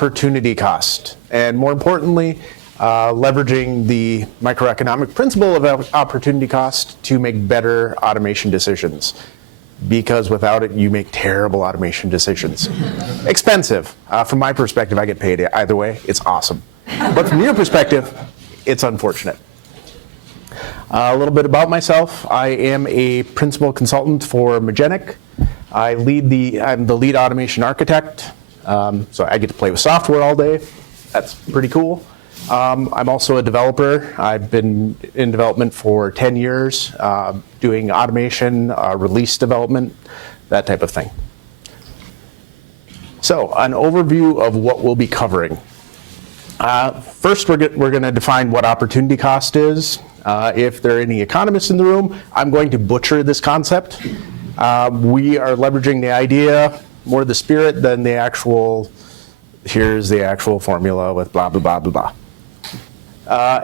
opportunity cost, and more importantly, leveraging the microeconomic principle of opportunity cost to make better automation decisions. Because without it, you make terrible automation decisions. Expensive. From my perspective, I get paid either way. It's awesome. But from your perspective, it's unfortunate. A little bit about myself. I am a principal consultant for Magenic. I'm the lead automation architect. So I get to play with software all day. That's pretty cool. I'm also a developer. I've been in development for 10 years, doing automation, release development, that type of thing. So, an overview of what we'll be covering. First, we're going to define what opportunity cost is. If there are any economists in the room, I'm going to butcher this concept. We are leveraging the idea, more the spirit than the actual, here's the actual formula with blah, blah, blah, blah, blah.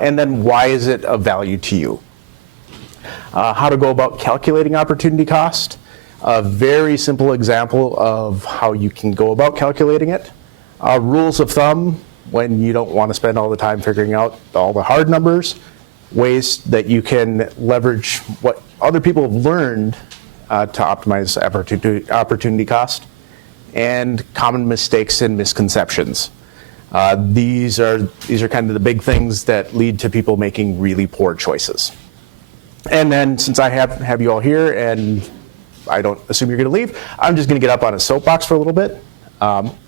And then why is it of value to you? How to go about calculating opportunity cost. A very simple example of how you can go about calculating it. Rules of thumb, when you don't want to spend all the time figuring out all the hard numbers. Ways that you can leverage what other people have learned to optimize opportunity cost. And common mistakes and misconceptions. These are kind of the big things that lead to people making really poor choices. And then since I have you all here and I don't assume you're going to leave, I'm just going to get up on a soapbox for a little bit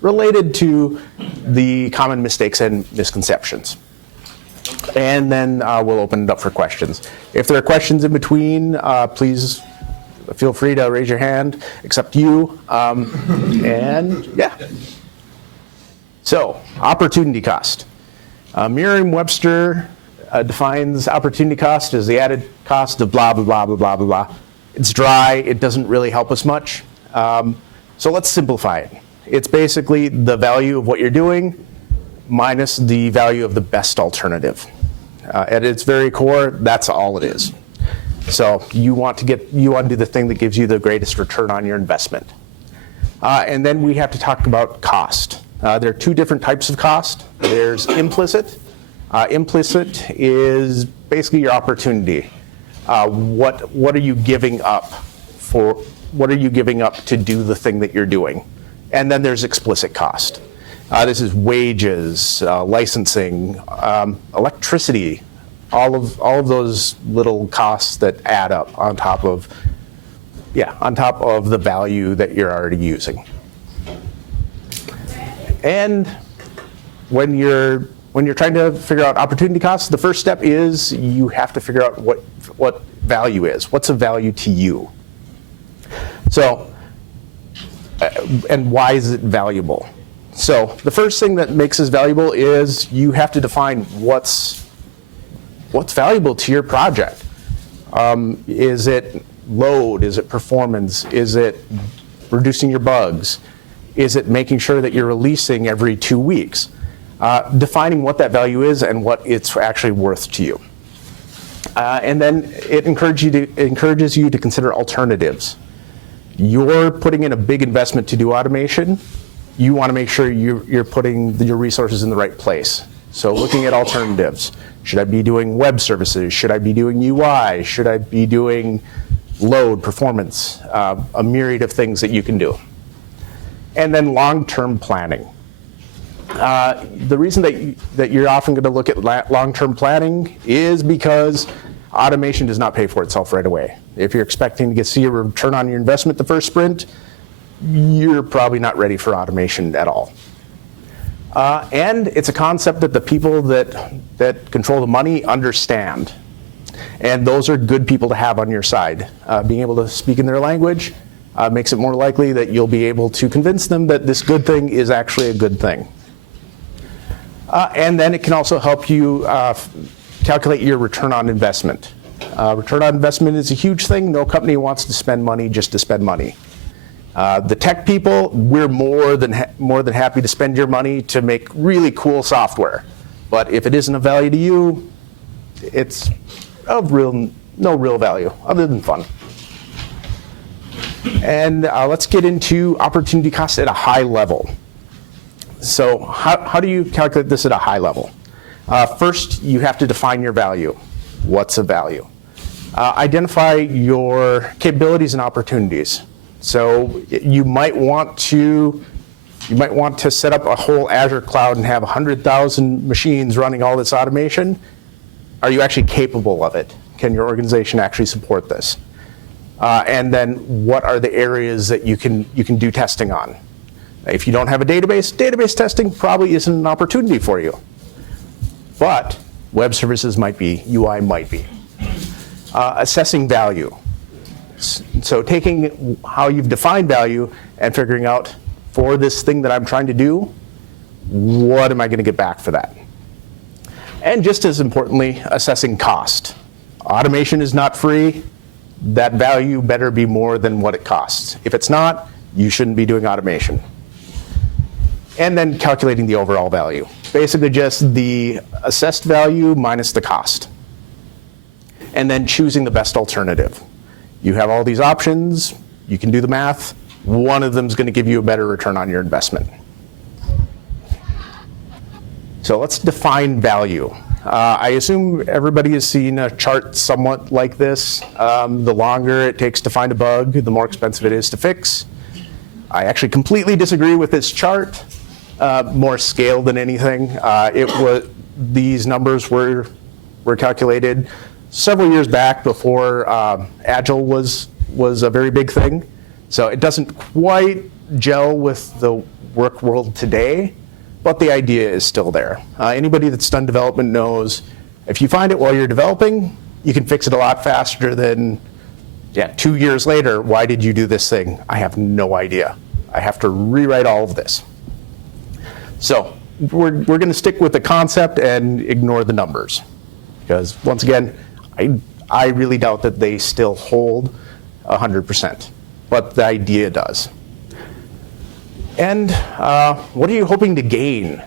related to the common mistakes and misconceptions. And then we'll open it up for questions. If there are questions in between, please feel free to raise your hand, except you. And yeah. So, opportunity cost. Merriam-Webster defines opportunity cost as the added cost of blah, blah, blah, blah, blah, blah, blah. It's dry. It doesn't really help us much. So let's simplify it. It's basically the value of what you're doing minus the value of the best alternative. At its very core, that's all it is. So you want to do the thing that gives you the greatest return on your investment. And then we have to talk about cost. There are two different types of cost. There's implicit. Implicit is basically your opportunity. What are you giving up to do the thing that you're doing? And then there's explicit cost. This is wages, licensing, electricity, all of those little costs that add up on top of the value that you're already using. And when you're trying to figure out opportunity costs, the first step is you have to figure out what value is. What's of value to you? So, and why is it valuable? So the first thing that makes this valuable is you have to define what's valuable to your project. Is it load? Is it performance? Is it reducing your bugs? Is it making sure that you're releasing every 2 weeks? Defining what that value is and what it's actually worth to you. And then it encourages you to consider alternatives. You're putting in a big investment to do automation. You want to make sure you're putting your resources in the right place. So looking at alternatives. Should I be doing web services? Should I be doing UI? Should I be doing load, performance? A myriad of things that you can do. And then long-term planning. The reason that you're often going to look at long-term planning is because automation does not pay for itself right away. If you're expecting to see a return on your investment the first sprint, you're probably not ready for automation at all. And it's a concept that the people that control the money understand. And those are good people to have on your side. Being able to speak in their language makes it more likely that you'll be able to convince them that this good thing is actually a good thing. And then it can also help you calculate your return on investment. Return on investment is a huge thing. No company wants to spend money just to spend money. The tech people, we're more than happy to spend your money to make really cool software. But if it isn't of value to you, it's of no real value other than fun. And let's get into opportunity costs at a high level. So how do you calculate this at a high level? First, you have to define your value. What's a value? Identify your capabilities and opportunities. So you might want to set up a whole Azure cloud and have 100,000 machines running all this automation. Are you actually capable of it? Can your organization actually support this? And then what are the areas that you can do testing on? If you don't have a database testing probably isn't an opportunity for you. But web services might be, UI might be. Assessing value. So taking how you've defined value and figuring out, for this thing that I'm trying to do, what am I going to get back for that? And just as importantly, assessing cost. Automation is not free. That value better be more than what it costs. If it's not, you shouldn't be doing automation. And then calculating the overall value. Basically just the assessed value minus the cost. And then choosing the best alternative. You have all these options, you can do the math, one of them is going to give you a better return on your investment. So let's define value. I assume everybody has seen a chart somewhat like this. The longer it takes to find a bug, the more expensive it is to fix. I actually completely disagree with this chart. More scale than anything. These numbers were calculated several years back before Agile was a very big thing. So it doesn't quite gel with the work world today, but the idea is still there. Anybody that's done development knows if you find it while you're developing, you can fix it a lot faster than 2 years later. Why did you do this thing? I have no idea. I have to rewrite all of this. So we're going to stick with the concept and ignore the numbers. Because once again, I really doubt that they still hold 100%. But the idea does. And what are you hoping to gain?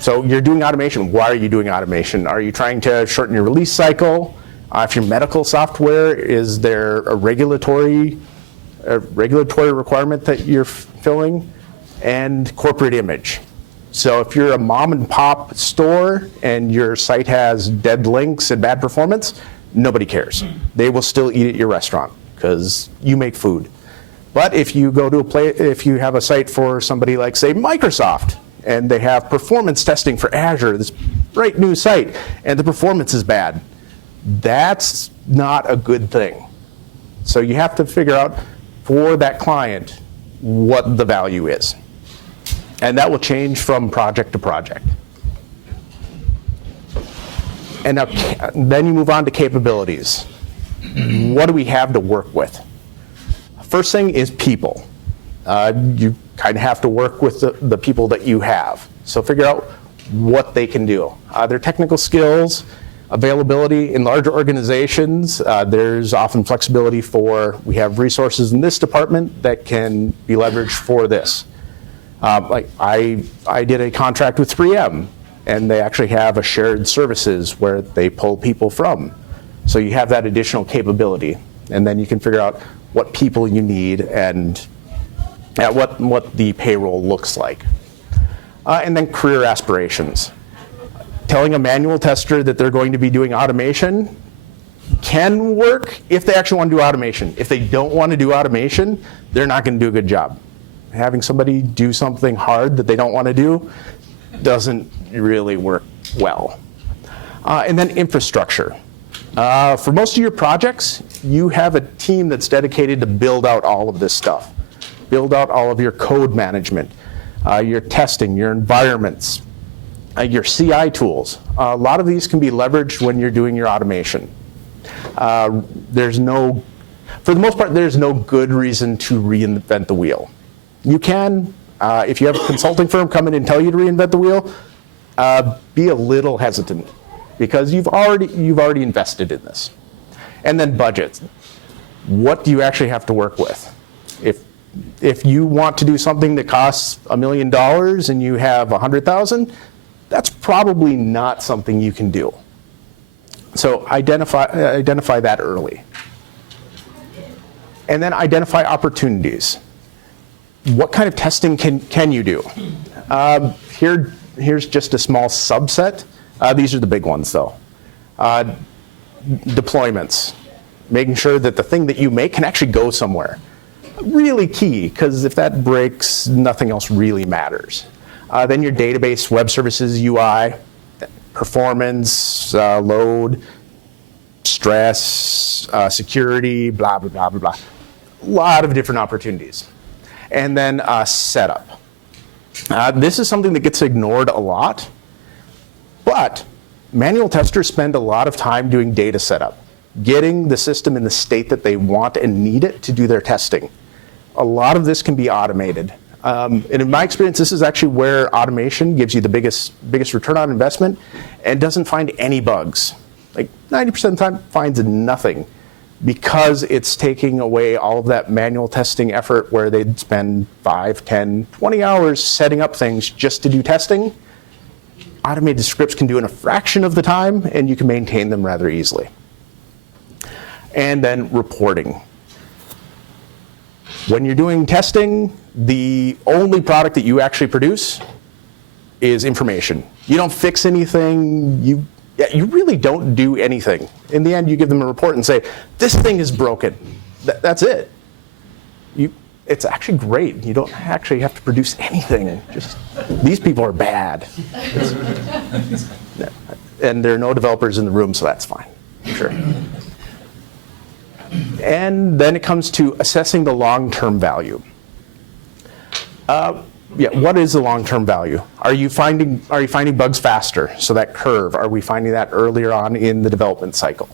So you're doing automation. Why are you doing automation? Are you trying to shorten your release cycle? If you're medical software, is there a regulatory requirement that you're filling? And corporate image. So if you're a mom and pop store and your site has dead links and bad performance, nobody cares. They will still eat at your restaurant because you make food. But if you go to if you have a site for somebody like, say, Microsoft, and they have performance testing for Azure, this bright new site, and the performance is bad, that's not a good thing. So you have to figure out for that client what the value is. And that will change from project to project. And now, then you move on to capabilities. What do we have to work with? First thing is people. You kind of have to work with the people that you have. So figure out what they can do. Their technical skills, availability in larger organizations. There's often flexibility for, we have resources in this department that can be leveraged for this. Like I did a contract with 3M, and they actually have a shared services where they pull people from. So you have that additional capability, and then you can figure out what people you need and what the payroll looks like. And then career aspirations. Telling a manual tester that they're going to be doing automation can work if they actually want to do automation. If they don't want to do automation, they're not going to do a good job. Having somebody do something hard that they don't want to do doesn't really work well. And then infrastructure. For most of your projects, you have a team that's dedicated to build out all of this stuff. Build out all of your code management, your testing, your environments, your CI tools. A lot of these can be leveraged when you're doing your automation. For the most part, there's no good reason to reinvent the wheel. You can, if you have a consulting firm come in and tell you to reinvent the wheel, be a little hesitant because you've already invested in this. And then budget. What do you actually have to work with? If you want to do something that costs $1 million and you have 100,000, that's probably not something you can do. So identify that early. And then identify opportunities. What kind of testing can you do? Here's just a small subset. These are the big ones, though. Deployments, making sure that the thing that you make can actually go somewhere. Really key, because if that breaks, nothing else really matters. Then your database, web services, UI, performance, load, stress, security, blah, blah, blah, blah, blah. A lot of different opportunities. And then setup. This is something that gets ignored a lot, but manual testers spend a lot of time doing data setup, getting the system in the state that they want and need it to do their testing. A lot of this can be automated. And in my experience, this is actually where automation gives you the biggest return on investment and doesn't find any bugs. Like 90% of the time, finds nothing, because it's taking away all of that manual testing effort where they'd spend 5, 10, 20 hours setting up things just to do testing. Automated scripts can do in a fraction of the time, and you can maintain them rather easily. And then reporting. When you're doing testing, the only product that you actually produce is information. You don't fix anything. You really don't do anything. In the end, you give them a report and say, this thing is broken. That's it. It's actually great. You don't actually have to produce anything. Just, these people are bad. And there are no developers in the room, so that's fine. Sure. And then it comes to assessing the long-term value. What is the long-term value? Are you finding bugs faster? So that curve, are we finding that earlier on in the development cycle?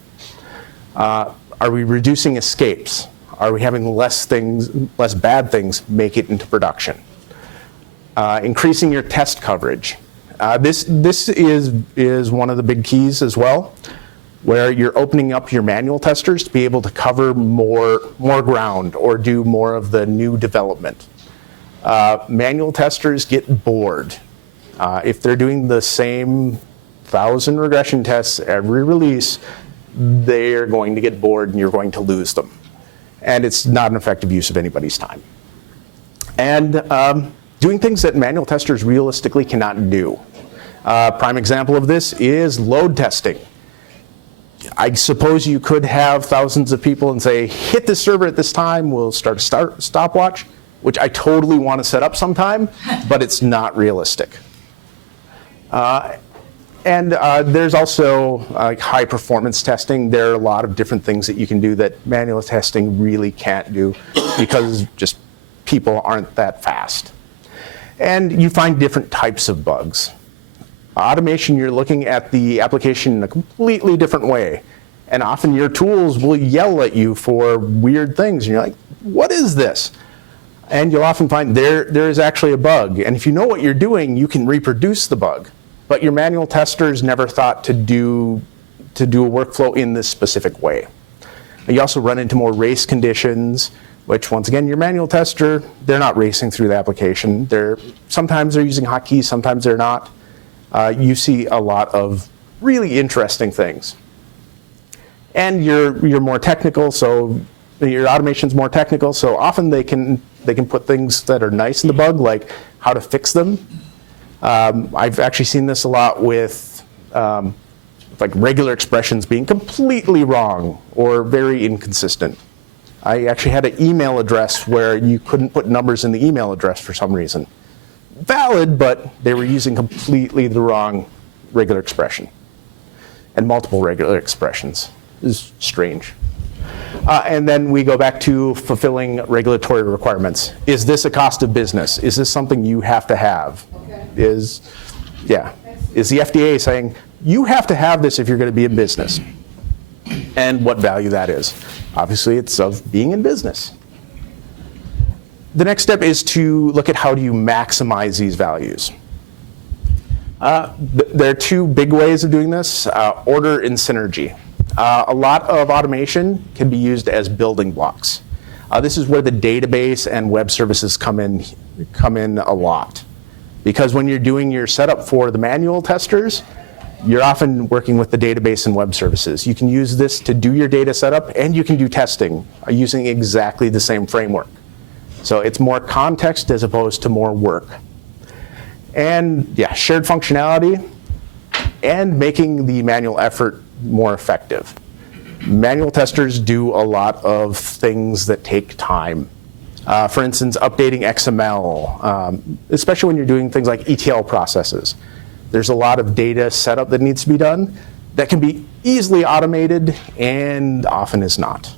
Are we reducing escapes? Are we having less bad things make it into production? Increasing your test coverage. This is one of the big keys as well, where you're opening up your manual testers to be able to cover more ground or do more of the new development. Manual testers get bored. If they're doing the same 1,000 regression tests every release, they're going to get bored and you're going to lose them. And it's not an effective use of anybody's time. And doing things that manual testers realistically cannot do. Prime example of this is load testing. I suppose you could have thousands of people and say, hit this server at this time, we'll start a stopwatch, which I totally want to set up sometime, but it's not realistic. And there's also high performance testing. There are a lot of different things that you can do that manual testing really can't do because just people aren't that fast. And you find different types of bugs. Automation, you're looking at the application in a completely different way. And often your tools will yell at you for weird things. And you're like, what is this? And you'll often find there is actually a bug. And if you know what you're doing, you can reproduce the bug. But your manual testers never thought to do a workflow in this specific way. And you also run into more race conditions, which once again, your manual tester, they're not racing through the application. Sometimes they're using hotkeys, sometimes they're not. You see a lot of really interesting things. And you're more technical, so your automation's more technical, so often they can put things that are nice in the bug, like how to fix them. I've actually seen this a lot with like regular expressions being completely wrong or very inconsistent. I actually had an email address where you couldn't put numbers in the email address for some reason. Valid, but they were using completely the wrong regular expression. And multiple regular expressions. Is strange. And then we go back to fulfilling regulatory requirements. Is this a cost of business? Is this something you have to have? Okay. Is the FDA saying, you have to have this if you're going to be in business? And what value that is. Obviously, it's of being in business. The next step is to look at how do you maximize these values. There are two big ways of doing this, order and synergy. A lot of automation can be used as building blocks. This is where the database and web services come in a lot. Because when you're doing your setup for the manual testers, you're often working with the database and web services. You can use this to do your data setup, and you can do testing using exactly the same framework. So it's more context as opposed to more work. And yeah, shared functionality and making the manual effort more effective. Manual testers do a lot of things that take time. For instance, updating XML, especially when you're doing things like ETL processes. There's a lot of data setup that needs to be done that can be easily automated and often is not.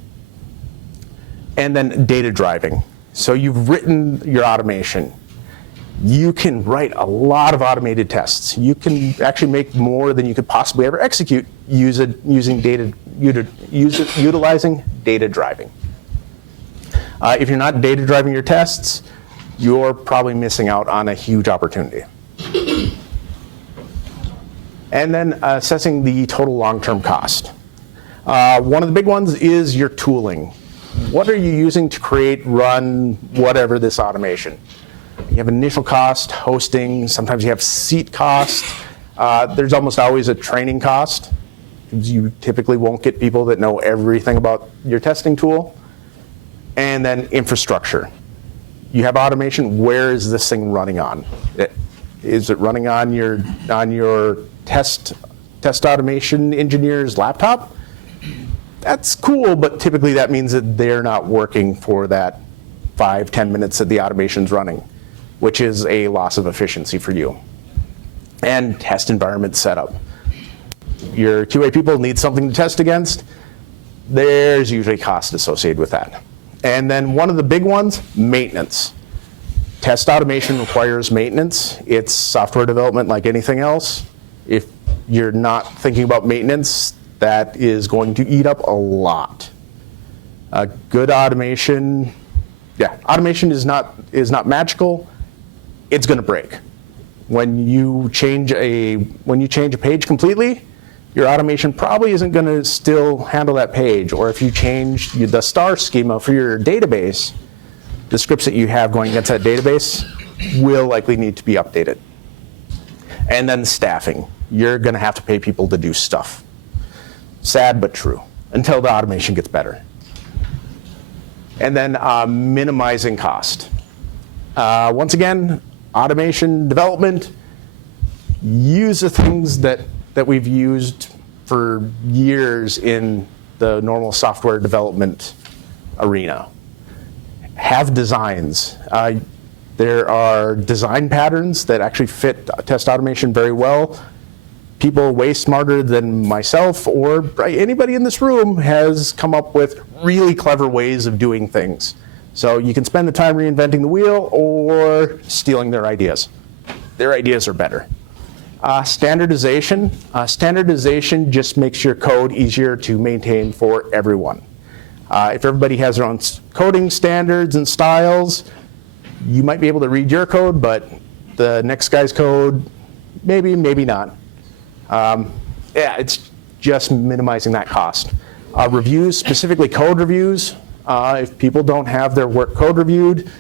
And then data driving. So you've written your automation. You can write a lot of automated tests. You can actually make more than you could possibly ever execute utilizing data driving. If you're not data driving your tests, you're probably missing out on a huge opportunity. And then assessing the total long-term cost. One of the big ones is your tooling. What are you using to create, run, whatever this automation? You have initial cost, hosting, sometimes you have seat cost. There's almost always a training cost, because you typically won't get people that know everything about your testing tool. And then infrastructure. You have automation, where is this thing running on? Is it running on your test automation engineer's laptop? That's cool, but typically that means that they're not working for that 5-10 minutes that the automation's running, which is a loss of efficiency for you. And test environment setup. Your QA people need something to test against. There's usually cost associated with that. And then one of the big ones, maintenance. Test automation requires maintenance. It's software development like anything else. If you're not thinking about maintenance, that is going to eat up a lot. Good automation, automation is not magical. It's going to break. When you change a page completely, your automation probably isn't going to still handle that page. Or if you change the star schema for your database, the scripts that you have going against that database will likely need to be updated. And then staffing. You're going to have to pay people to do stuff. Sad but true, until the automation gets better. And then minimizing cost. Once again, automation development, use the things that we've used for years in the normal software development arena. Have designs. There are design patterns that actually fit test automation very well. People way smarter than myself or anybody in this room has come up with really clever ways of doing things. So you can spend the time reinventing the wheel or stealing their ideas. Their ideas are better. Standardization. Standardization just makes your code easier to maintain for everyone. If everybody has their own coding standards and styles, you might be able to read your code, but the next guy's code, maybe not. It's just minimizing that cost. Reviews, specifically code reviews. If people don't have their work code reviewed,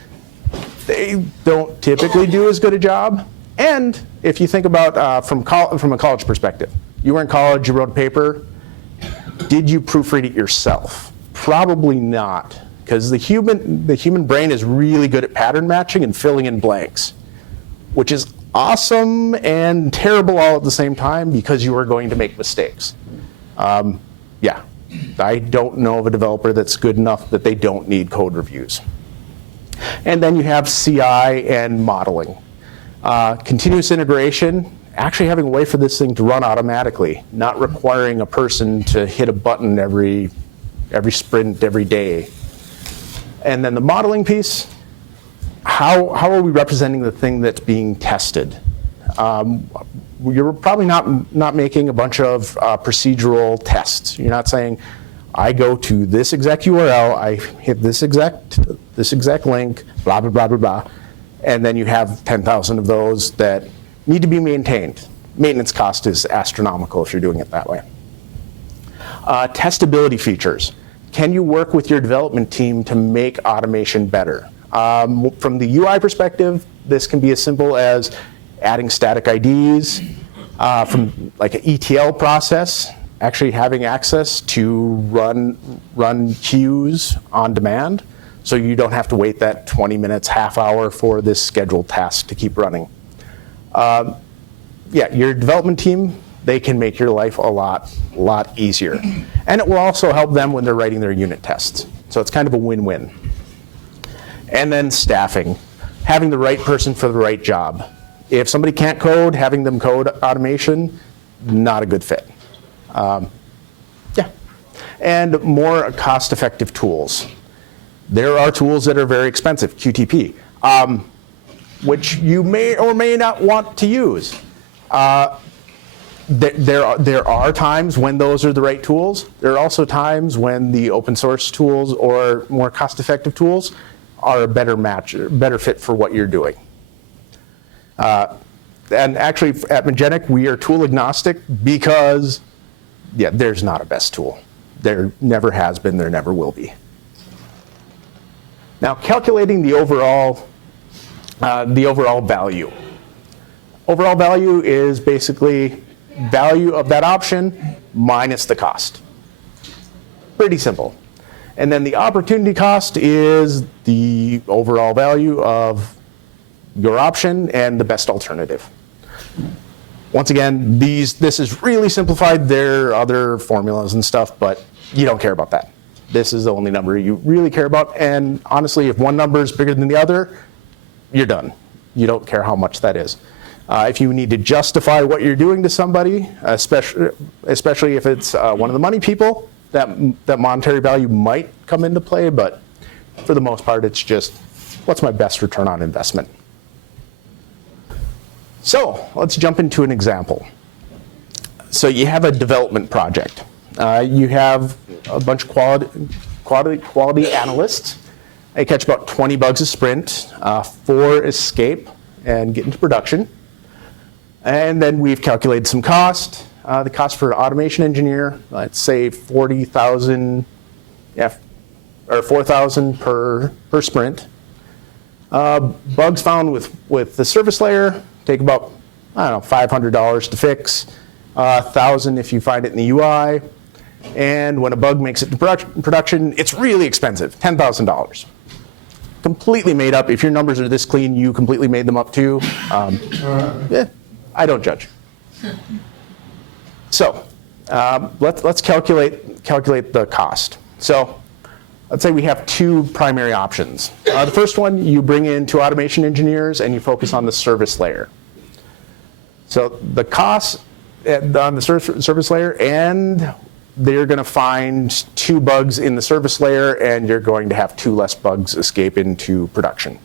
they don't typically do as good a job. And if you think about from a college perspective, you were in college, you wrote a paper, did you proofread it yourself? Probably not, because the human brain is really good at pattern matching and filling in blanks, which is awesome and terrible all at the same time because you are going to make mistakes. I don't know of a developer that's good enough that they don't need code reviews. And then you have CI and modeling. Continuous integration, actually having a way for this thing to run automatically, not requiring a person to hit a button every sprint, every day. And then the modeling piece, how are we representing the thing that's being tested? You're probably not making a bunch of procedural tests. You're not saying, I go to this exact URL, I hit this exact link, blah, blah, blah, blah, blah, and then you have 10,000 of those that need to be maintained. Maintenance cost is astronomical if you're doing it that way. Testability features. Can you work with your development team to make automation better? From the UI perspective, this can be as simple as adding static IDs, from like an ETL process, actually having access to run queues on demand, so you don't have to wait that 20 minutes, half hour for this scheduled task to keep running. Yeah, your development team, they can make your life a lot easier. And it will also help them when they're writing their unit tests. So it's kind of a win-win. And then staffing, having the right person for the right job. If somebody can't code, having them code automation, not a good fit. Yeah. And more cost-effective tools. There are tools that are very expensive, QTP, which you may or may not want to use. There are times when those are the right tools. There are also times when the open source tools or more cost-effective tools are a better match, better fit for what you're doing. And actually at Magenic, we are tool agnostic because, yeah, there's not a best tool. There never has been, there never will be. Now, calculating the overall value. Overall value is basically value of that option minus the cost. Pretty simple. And then the opportunity cost is the overall value of your option and the best alternative. Once again, this is really simplified. There are other formulas and stuff, but you don't care about that. This is the only number you really care about. And honestly, if one number is bigger than the other, you're done. You don't care how much that is. If you need to justify what you're doing to somebody, especially if it's one of the money people, that monetary value might come into play, but for the most part, it's just, what's my best return on investment? So let's jump into an example. So you have a development project. You have a bunch of quality analysts. They catch about 20 bugs a sprint, 4 escape and get into production. And then we've calculated some cost. The cost for an automation engineer, let's say $40,000, yeah, or $4,000 per sprint. Bugs found with the service layer take about, I don't know, $500 to fix, $1,000 if you find it in the UI. And when a bug makes it to production, it's really expensive, $10,000. Completely made up. If your numbers are this clean, you completely made them up too. Yeah, I don't judge. So let's calculate the cost. So let's say we have 2 primary options. The first one, you bring in 2 automation engineers and you focus on the service layer. So the cost on the service layer, and they're going to find 2 bugs in the service layer, and you're going to have 2 less bugs escape into production.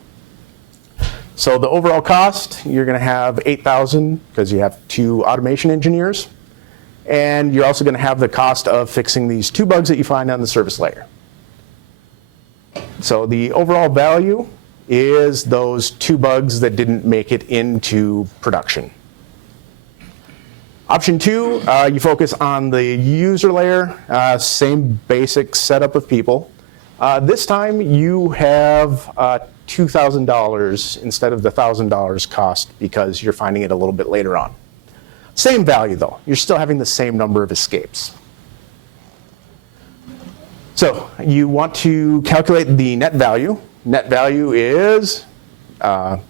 So the overall cost, you're going to have $8,000 because you have 2 automation engineers. And you're also going to have the cost of fixing these 2 bugs that you find on the service layer. So the overall value is those 2 bugs that didn't make it into production. Option 2, you focus on the user layer, same basic setup of people. This time you have $2,000 instead of the $1,000 cost because you're finding it a little bit later on. Same value though, you're still having the same number of escapes. So you want to calculate the net value. Net value is the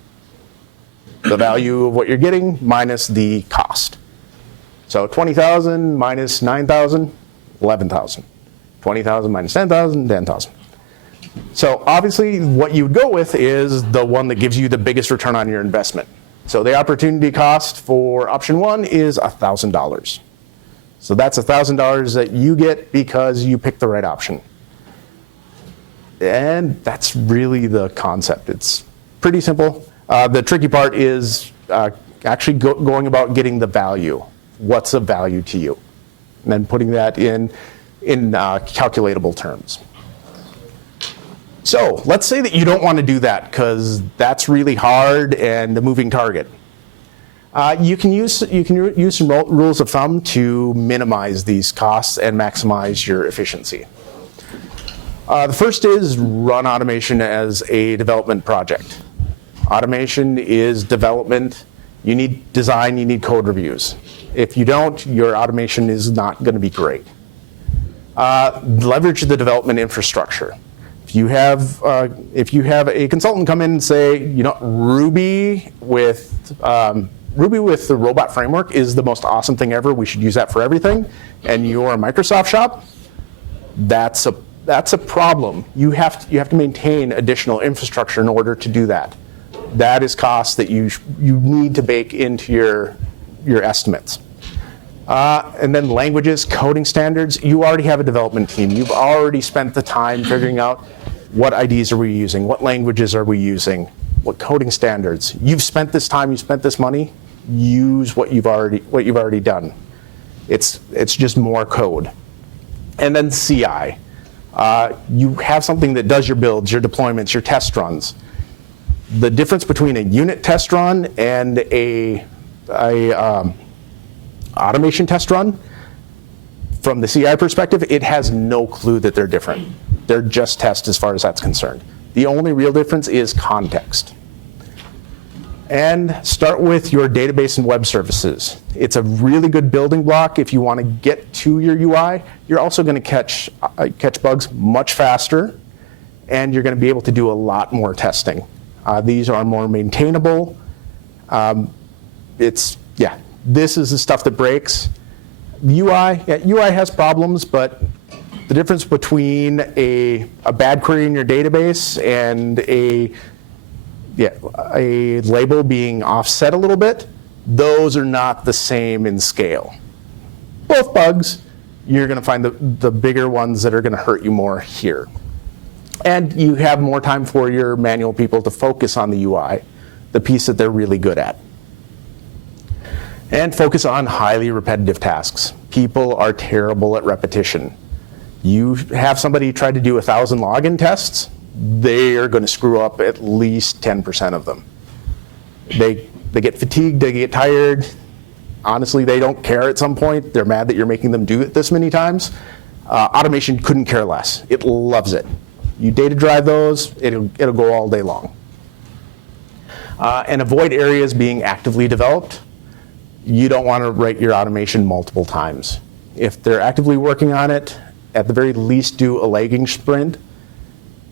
value of what you're getting minus the cost. So 20,000 minus 9,000, 11,000. 20,000 minus 10,000, 10,000. So obviously what you would go with is the one that gives you the biggest return on your investment. So the opportunity cost for option 1 is $1,000. So that's $1,000 that you get because you picked the right option. And that's really the concept. It's pretty simple. The tricky part is actually going about getting the value. What's of value to you? And then putting that in calculatable terms. So let's say that you don't want to do that because that's really hard and a moving target. You can use some rules of thumb to minimize these costs and maximize your efficiency. The first is run automation as a development project. Automation is development. You need design, you need code reviews. If you don't, your automation is not going to be great. Leverage the development infrastructure. If you have a consultant come in and say, Ruby with Ruby with the robot framework is the most awesome thing ever. We should use that for everything. And you're a Microsoft shop, that's a problem. You have to maintain additional infrastructure in order to do that. That is cost that you need to bake into your estimates. And then languages, coding standards. You already have a development team. You've already spent the time figuring out what IDs are we using, what languages are we using, what coding standards. You've spent this time, you've spent this money. Use what you've already done. It's just more code. And then CI. You have something that does your builds, your deployments, your test runs. The difference between a unit test run and a automation test run, from the CI perspective, it has no clue that they're different. They're just tests as far as that's concerned. The only real difference is context. And start with your database and web services. It's a really good building block if you want to get to your UI. You're also going to catch bugs much faster, and you're going to be able to do a lot more testing. These are more maintainable. This is the stuff that breaks. UI has problems, but the difference between a bad query in your database and a label being offset a little bit, those are not the same in scale. Both bugs, you're going to find the bigger ones that are going to hurt you more here. And you have more time for your manual people to focus on the UI, the piece that they're really good at. And focus on highly repetitive tasks. People are terrible at repetition. You have somebody try to do 1,000 login tests, they are going to screw up at least 10% of them. They get fatigued, they get tired. Honestly, they don't care at some point. They're mad that you're making them do it this many times. Automation couldn't care less. It loves it. You data drive those, it'll go all day long. And avoid areas being actively developed. You don't want to write your automation multiple times. If they're actively working on it, at the very least do a lagging sprint.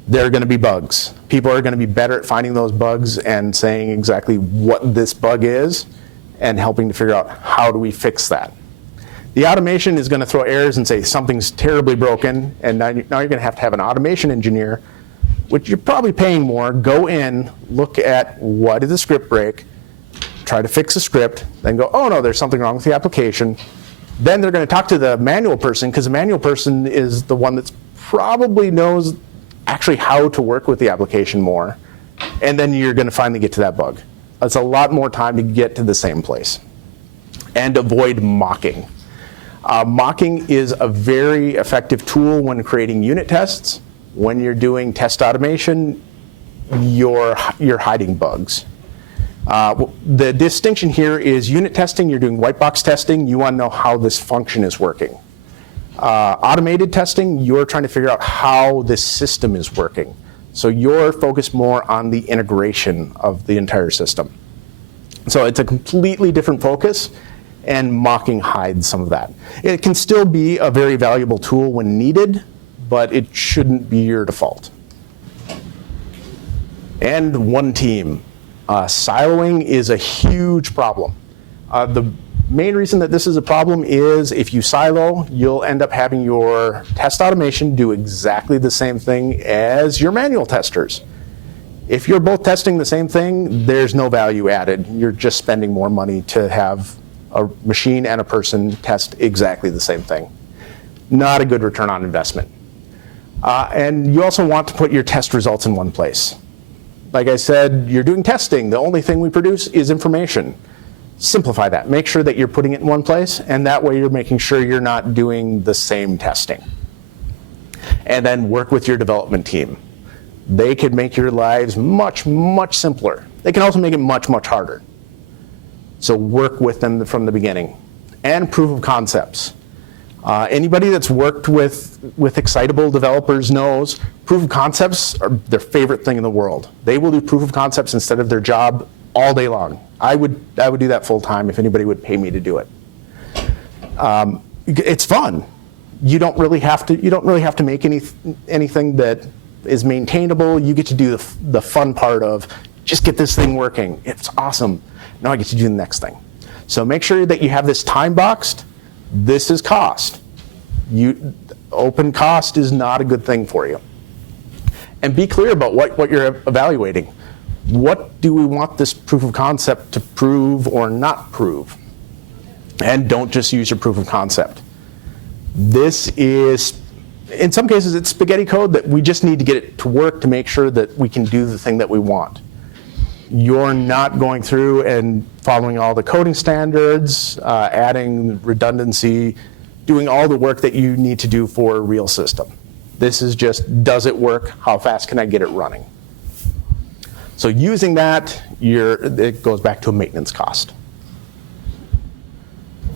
There are going to be bugs. People are going to be better at finding those bugs and saying exactly what this bug is and helping to figure out how do we fix that. The automation is going to throw errors and say something's terribly broken, and now you're going to have an automation engineer, which you're probably paying more, go in, look at what did the script break, try to fix the script, then go, oh no, there's something wrong with the application. Then they're going to talk to the manual person, because the manual person is the one that's probably knows actually how to work with the application more, and then you're going to finally get to that bug. It's a lot more time to get to the same place. And avoid mocking. Mocking is a very effective tool when creating unit tests. When you're doing test automation, you're hiding bugs. The distinction here is unit testing, you're doing white box testing, you want to know how this function is working. Automated testing, you're trying to figure out how this system is working. So you're focused more on the integration of the entire system. So it's a completely different focus, and mocking hides some of that. It can still be a very valuable tool when needed, but it shouldn't be your default. And one team. Siloing is a huge problem. The main reason that this is a problem is if you silo, you'll end up having your test automation do exactly the same thing as your manual testers. If you're both testing the same thing, there's no value added. You're just spending more money to have a machine and a person test exactly the same thing. Not a good return on investment. And you also want to put your test results in one place. Like I said, you're doing testing. The only thing we produce is information. Simplify that. Make sure that you're putting it in one place, and that way you're making sure you're not doing the same testing. And then work with your development team. They could make your lives much, much simpler. They can also make it much, much harder. So work with them from the beginning. And proof of concepts. Anybody that's worked with excitable developers knows proof of concepts are their favorite thing in the world. They will do proof of concepts instead of their job all day long. I would do that full time if anybody would pay me to do it. It's fun. You don't really have to make anything that is maintainable. You get to do the fun part of just get this thing working. It's awesome. Now I get to do the next thing. So make sure that you have this time boxed. This is cost. Open cost is not a good thing for you. And be clear about what you're evaluating. What do we want this proof of concept to prove or not prove? And don't just use your proof of concept. This is, in some cases, it's spaghetti code that we just need to get it to work to make sure that we can do the thing that we want. You're not going through and following all the coding standards, adding redundancy, doing all the work that you need to do for a real system. This is just, does it work? How fast can I get it running? So using that, it goes back to a maintenance cost.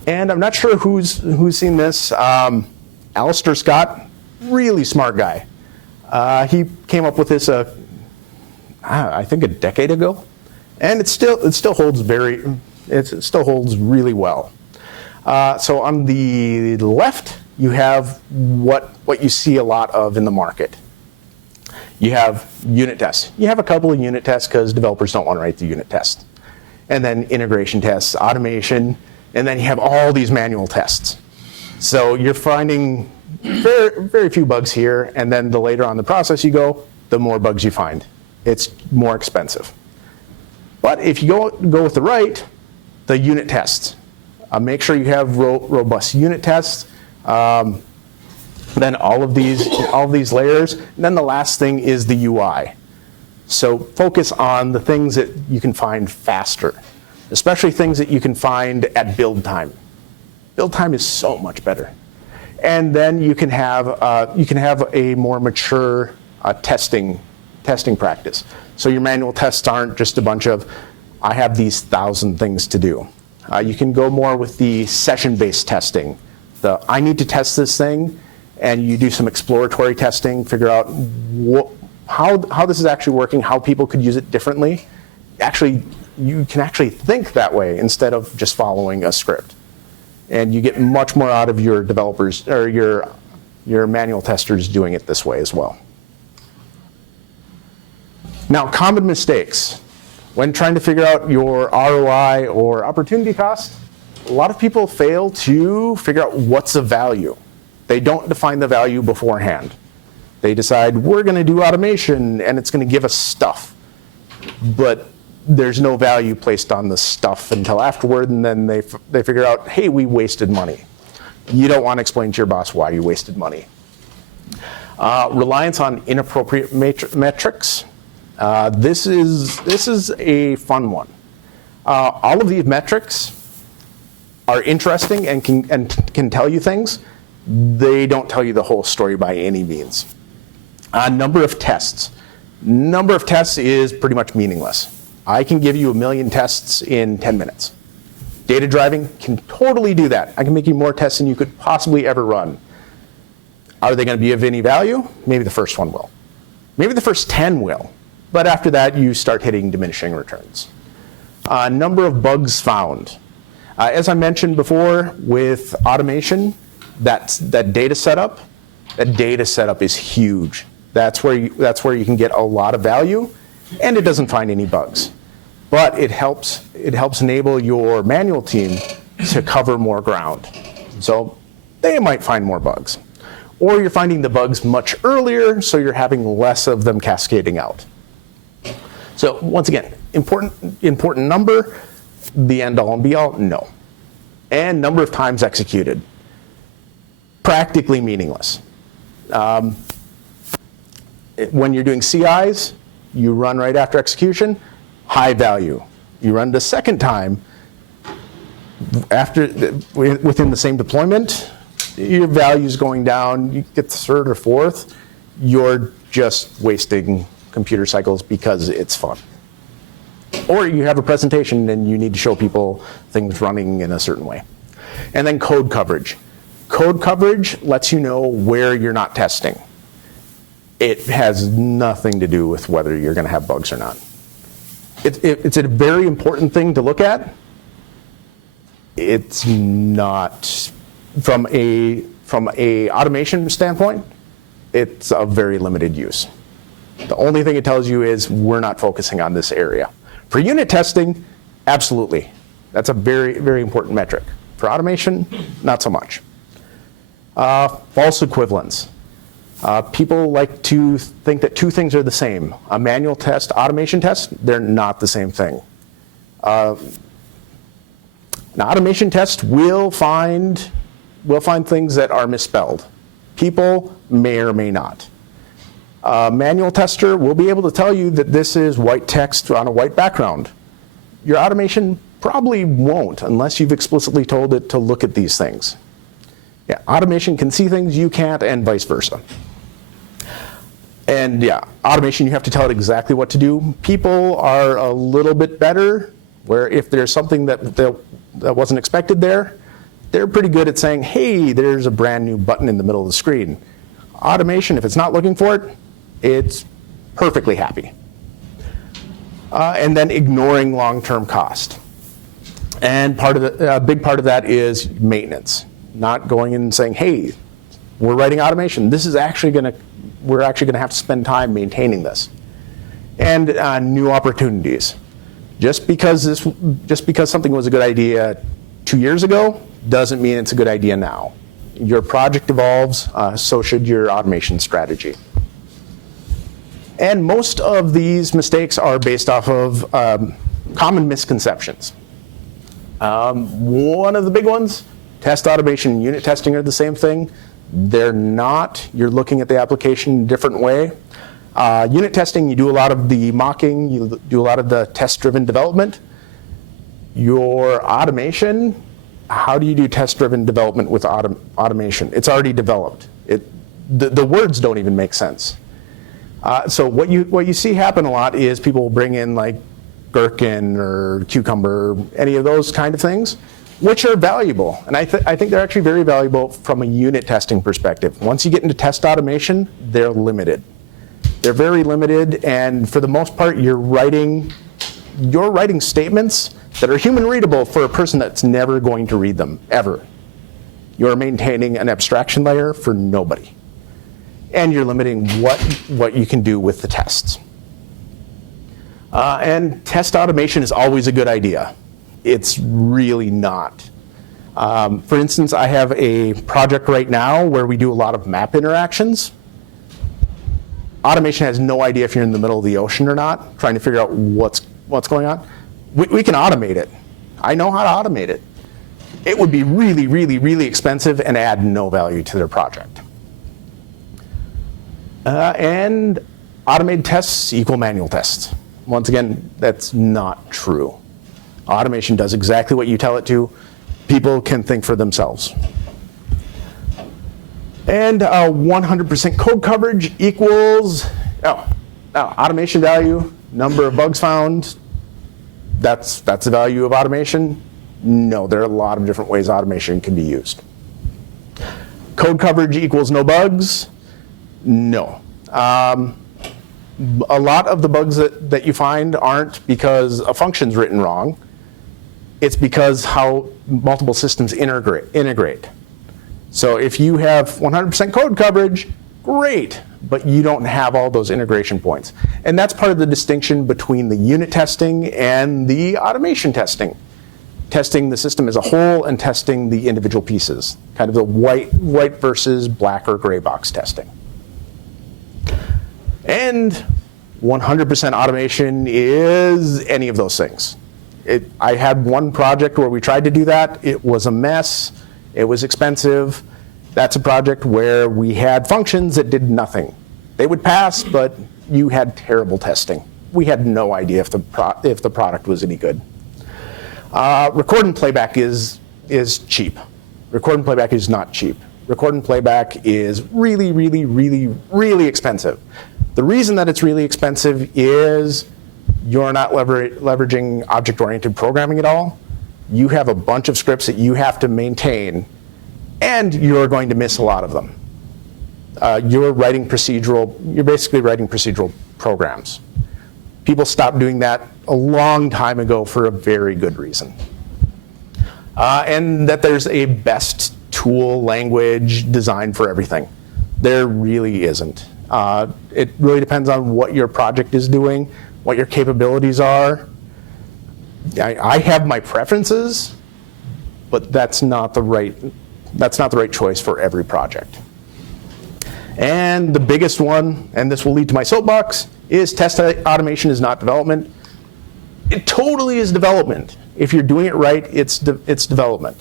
And I'm not sure who's seen this. Alistair Scott, really smart guy. He came up with this, I think, a decade ago, and it still holds really well. So on the left, you have what you see a lot of in the market. You have unit tests. You have a couple of unit tests because developers don't want to write the unit tests. And then integration tests, automation, and then you have all these manual tests. So you're finding very, very few bugs here, and then the later on the process you go, the more bugs you find. It's more expensive. But if you go with the right, the unit tests. Make sure you have robust unit tests. Then all of these layers. And then the last thing is the UI. So focus on the things that you can find faster, especially things that you can find at build time. Build time is so much better. And then you can have a more mature testing practice. So your manual tests aren't just a bunch of, I have these 1,000 things to do. You can go more with the session-based testing. I need to test this thing, and you do some exploratory testing, figure out how this is actually working, how people could use it differently. You can actually think that way instead of just following a script. And you get much more out of your developers, or your manual testers doing it this way as well. Now, common mistakes. When trying to figure out your ROI or opportunity cost, a lot of people fail to figure out what's the value. They don't define the value beforehand. They decide, we're going to do automation, and it's going to give us stuff. But there's no value placed on the stuff until afterward, and then they figure out, hey, we wasted money. You don't want to explain to your boss why you wasted money. Reliance on inappropriate metrics. This is a fun one. All of these metrics are interesting and can tell you things. They don't tell you the whole story by any means. Number of tests. Number of tests is pretty much meaningless. I can give you 1 million tests in 10 minutes. Data driving can totally do that. I can make you more tests than you could possibly ever run. Are they going to be of any value? Maybe the first one will. Maybe the first 10 will. But after that, you start hitting diminishing returns. Number of bugs found. As I mentioned before, with automation, that data setup is huge. That's where you can get a lot of value, and it doesn't find any bugs. But it helps enable your manual team to cover more ground. So they might find more bugs. Or you're finding the bugs much earlier, so you're having less of them cascading out. So once again, important number, the end all and be all, no. And number of times executed, practically meaningless. When you're doing CIs, you run right after execution, high value. You run the second time, within the same deployment, your value's going down, you get third or fourth, you're just wasting computer cycles because it's fun. Or you have a presentation and you need to show people things running in a certain way. And then code coverage. Code coverage lets you know where you're not testing. It has nothing to do with whether you're going to have bugs or not. It's a very important thing to look at. It's not, from a automation standpoint, it's a very limited use. The only thing it tells you is we're not focusing on this area. For unit testing, absolutely. That's a very, very important metric. For automation, not so much. False equivalence. People like to think that two things are the same. A manual test, automation test, they're not the same thing. An automation test will find things that are misspelled. People may or may not. A manual tester will be able to tell you that this is white text on a white background. Your automation probably won't unless you've explicitly told it to look at these things. Yeah, automation can see things you can't, and vice versa. And yeah, automation, you have to tell it exactly what to do. People are a little bit better, where if there's something that wasn't expected there, they're pretty good at saying, hey, there's a brand new button in the middle of the screen. Automation, if it's not looking for it, it's perfectly happy. And then ignoring long-term cost. And a big part of that is maintenance. Not going in and saying, hey, we're writing automation. We're actually gonna have to spend time maintaining this. And new opportunities. Just because something was a good idea 2 years ago doesn't mean it's a good idea now. Your project evolves, so should your automation strategy. And most of these mistakes are based off of common misconceptions. One of the big ones, test automation and unit testing are the same thing. They're not. You're looking at the application in a different way. Unit testing, you do a lot of the mocking, you do a lot of the test-driven development. Your automation, how do you do test-driven development with automation? It's already developed. The words don't even make sense. So what you see happen a lot is people will bring in like Gherkin or Cucumber, any of those kind of things, which are valuable. And I think they're actually very valuable from a unit testing perspective. Once you get into test automation, they're limited. They're very limited, and for the most part, you're writing statements that are human readable for a person that's never going to read them, ever. You're maintaining an abstraction layer for nobody. And you're limiting what you can do with the tests. And test automation is always a good idea. It's really not. For instance, I have a project right now where we do a lot of map interactions. Automation has no idea if you're in the middle of the ocean or not, trying to figure out what's going on. We can automate it. I know how to automate it. It would be really, really, really expensive and add no value to their project. And automated tests equal manual tests. Once again, that's not true. Automation does exactly what you tell it to. People can think for themselves. And 100% code coverage equals, automation value, number of bugs found. That's the value of automation. No, there are a lot of different ways automation can be used. Code coverage equals no bugs. No. A lot of the bugs that you find aren't because a function's written wrong. It's because how multiple systems integrate. So if you have 100% code coverage, great, but you don't have all those integration points. And that's part of the distinction between the unit testing and the automation testing. Testing the system as a whole and testing the individual pieces, kind of the white versus black or gray box testing. And 100% automation is any of those things. I had one project where we tried to do that. It was a mess. It was expensive. That's a project where we had functions that did nothing. They would pass, but you had terrible testing. We had no idea if the product was any good. Record and playback is cheap. Record and playback is not cheap. Record and playback is really, really, really, really expensive. The reason that it's really expensive is you're not leveraging object-oriented programming at all. You have a bunch of scripts that you have to maintain, and you're going to miss a lot of them. You're basically writing procedural programs. People stopped doing that a long time ago for a very good reason. And that there's a best tool language designed for everything. There really isn't. It really depends on what your project is doing, what your capabilities are. I have my preferences, but that's not the right choice for every project. And the biggest one, and this will lead to my soapbox, is test automation is not development. It totally is development. If you're doing it right, it's development.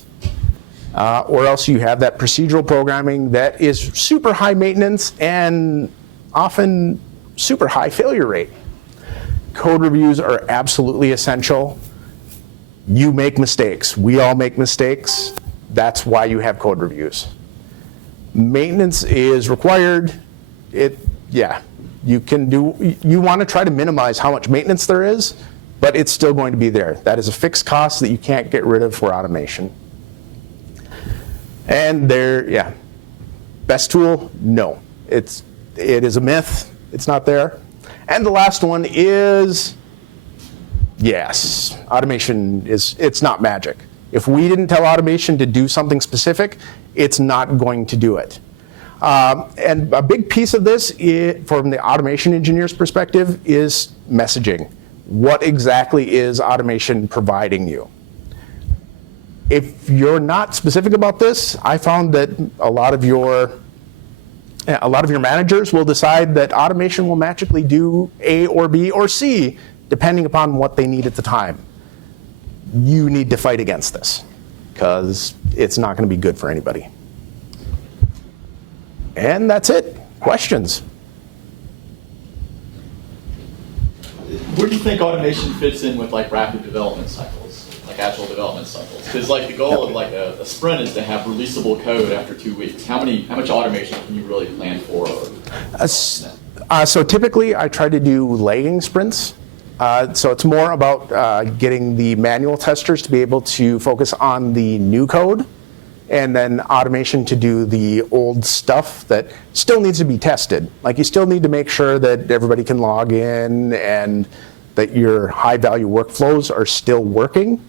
Or else you have that procedural programming that is super high maintenance and often super high failure rate. Code reviews are absolutely essential. You make mistakes. We all make mistakes. That's why you have code reviews. Maintenance is required. You want to try to minimize how much maintenance there is, but it's still going to be there. That is a fixed cost that you can't get rid of for automation. And best tool, no. It is a myth. It's not there. And the last one is, yes, automation it's not magic. If we didn't tell automation to do something specific, it's not going to do it. And a big piece of this, from the automation engineer's perspective, is messaging. What exactly is automation providing you? If you're not specific about this, I found that a lot of your managers will decide that automation will magically do A or B or C, depending upon what they need at the time. You need to fight against this, because it's not going to be good for anybody. And that's it. Questions? Where do you think automation fits in with like rapid development cycles, like agile development cycles? Because like the goal of like a sprint is to have releasable code after 2 weeks. How much automation can you really plan for? So typically I try to do lagging sprints. So it's more about getting the manual testers to be able to focus on the new code, and then automation to do the old stuff that still needs to be tested. Like, you still need to make sure that everybody can log in and that your high value workflows are still working.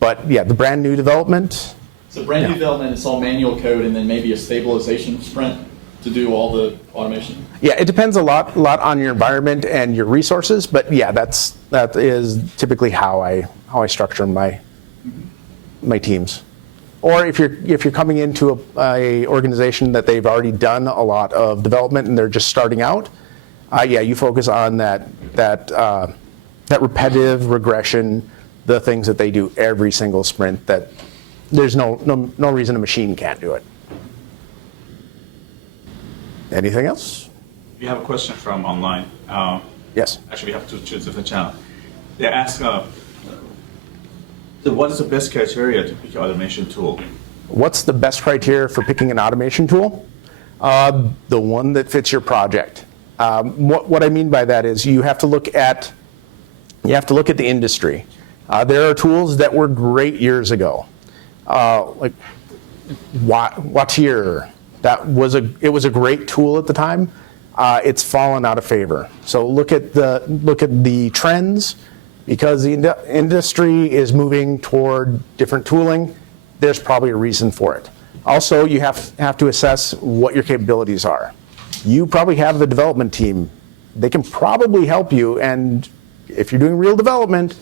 But yeah, the brand new development. So brand new development, it's all manual code, and then maybe a stabilization sprint to do all the automation? Yeah, it depends a lot on your environment and your resources, but yeah, that is typically how I structure my teams. Or if you're coming into a organization that they've already done a lot of development and they're just starting out, you focus on that repetitive regression, the things that they do every single sprint, that there's no reason a machine can't do it. Anything else? We have a question from online. Yes. Actually, we have to choose different channel. They ask, what is the best criteria to pick an automation tool? What's the best criteria for picking an automation tool? The one that fits your project. What I mean by that is you have to look at the industry. There are tools that were great years ago, like Wattier. It was a great tool at the time. It's fallen out of favor. So look at the trends. Because the industry is moving toward different tooling, there's probably a reason for it. Also, you have to assess what your capabilities are. You probably have the development team. They can probably help you, and if you're doing real development,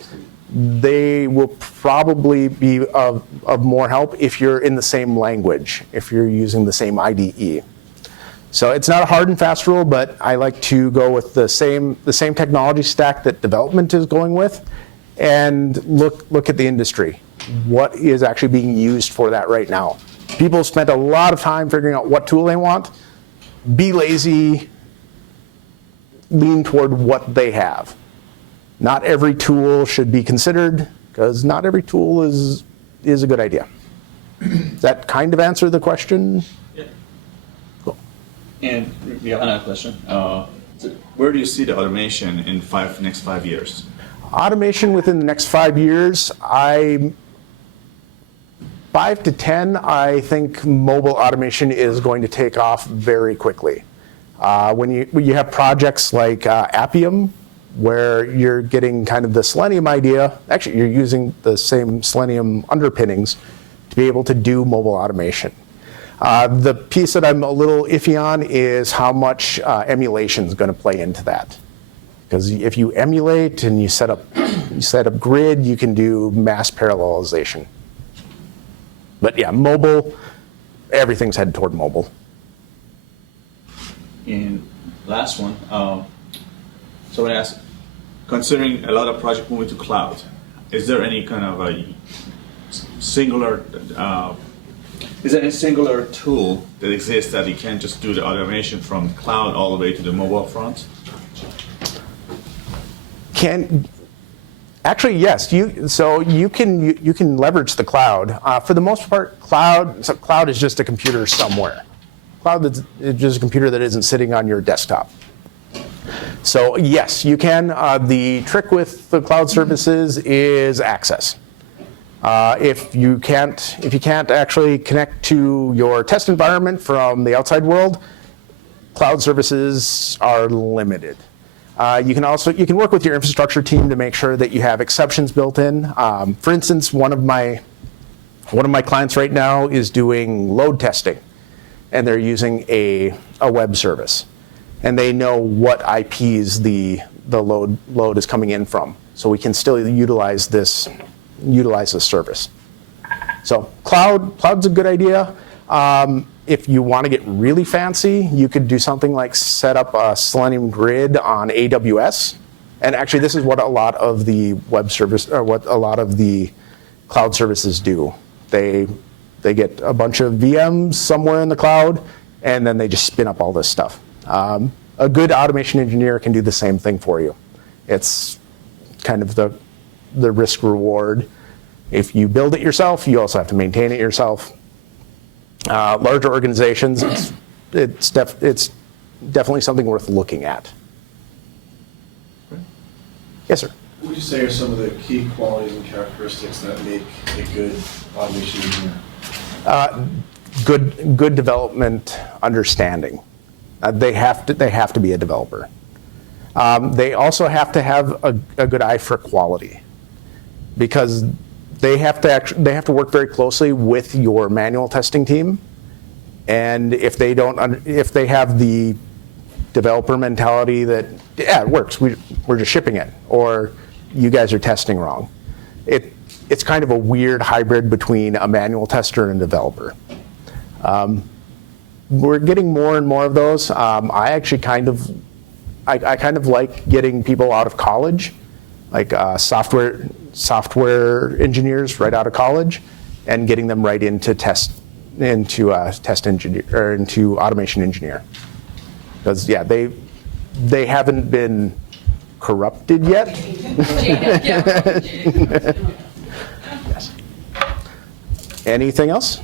they will probably be of more help if you're in the same language, if you're using the same IDE. So it's not a hard and fast rule, but I like to go with the same technology stack that development is going with, and look at the industry. What is actually being used for that right now? People spent a lot of time figuring out what tool they want. Be lazy, lean toward what they have. Not every tool should be considered, because not every tool is a good idea. Does that kind of answer the question? Yeah. Cool. And we have another question. Where do you see the automation in next 5 years? Automation within the next 5 years, 5 to 10, I think mobile automation is going to take off very quickly. When you have projects like Appium, where you're getting kind of the Selenium idea, actually you're using the same Selenium underpinnings to be able to do mobile automation. The piece that I'm a little iffy on is how much emulation is going to play into that. Because if you emulate and you set up grid, you can do mass parallelization. But yeah, mobile, everything's headed toward mobile. And last one, so I asked, considering a lot of projects moving to cloud, is there any kind of a singular, is there a singular tool that exists that you can just do the automation from cloud all the way to the mobile front? Actually, yes. You can leverage the cloud. For the most part, cloud is just a computer somewhere. Cloud is just a computer that isn't sitting on your desktop. So yes, you can. The trick with the cloud services is access. If you can't actually connect to your test environment from the outside world, cloud services are limited. You can work with your infrastructure team to make sure that you have exceptions built in. For instance, one of my clients right now is doing load testing, and they're using a web service, and they know what IPs the load is coming in from, so we can still utilize this service. So cloud's a good idea. If you want to get really fancy, you could do something like set up a Selenium grid on AWS. And actually, this is what a lot of the web service, or what a lot of the cloud services do. They get a bunch of VMs somewhere in the cloud, and then they just spin up all this stuff. A good automation engineer can do the same thing for you. It's kind of the risk reward. If you build it yourself, you also have to maintain it yourself. Larger organizations, it's definitely something worth looking at. Yes, sir. What would you say are some of the key qualities and characteristics that make a good automation engineer? Good development understanding. They have to be a developer. They also have to have a good eye for quality, because they have to work very closely with your manual testing team, and if they have the developer mentality that it works, we're just shipping it, or you guys are testing wrong, it's kind of a weird hybrid between a manual tester and a developer. We're getting more and more of those. I kind of like getting people out of college, like software engineers right out of college, and getting them right into test engineer, or into automation engineer, because yeah, they haven't been corrupted yet. Yes. Anything else?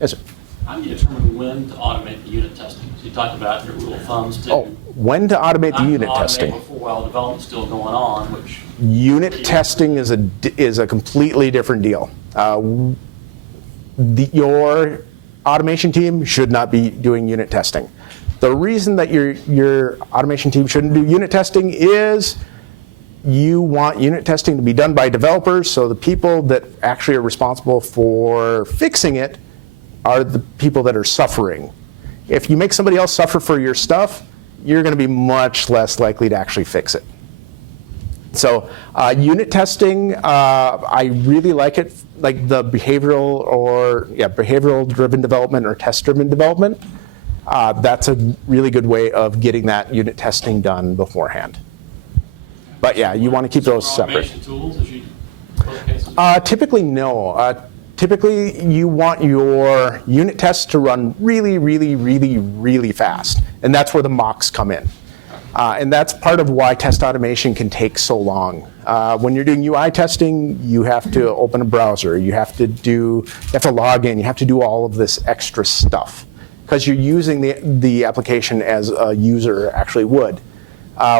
Yes, sir. How do you determine when to automate the unit testing? So you talked about your rule of thumbs to When to automate the unit automate testing? before while development's still going on, which Unit testing is a completely different deal. Your automation team should not be doing unit testing. The reason that your automation team shouldn't do unit testing is you want unit testing to be done by developers, so the people that actually are responsible for fixing it are the people that are suffering. If you make somebody else suffer for your stuff, you're going to be much less likely to actually fix it. So unit testing, I really like it, like the behavioral-driven development or test-driven development. That's a really good way of getting that unit testing done beforehand. But yeah, you want to keep those separate. automation tools, as you both cases? Typically, no. Typically, you want your unit tests to run really, really, really, really fast. And that's where the mocks come in. And that's part of why test automation can take so long. When you're doing UI testing, you have to open a browser. You have to log in. You have to do all of this extra stuff, because you're using the application as a user actually would.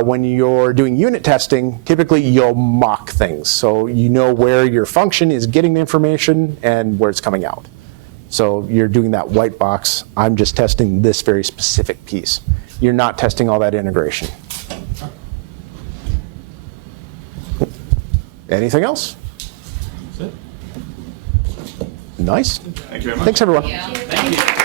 When you're doing unit testing, typically you'll mock things, so you know where your function is getting the information and where it's coming out. So you're doing that white box. I'm just testing this very specific piece. You're not testing all that integration. Anything else? That's it. Nice. Thank you very much. Thanks, everyone. Thank you.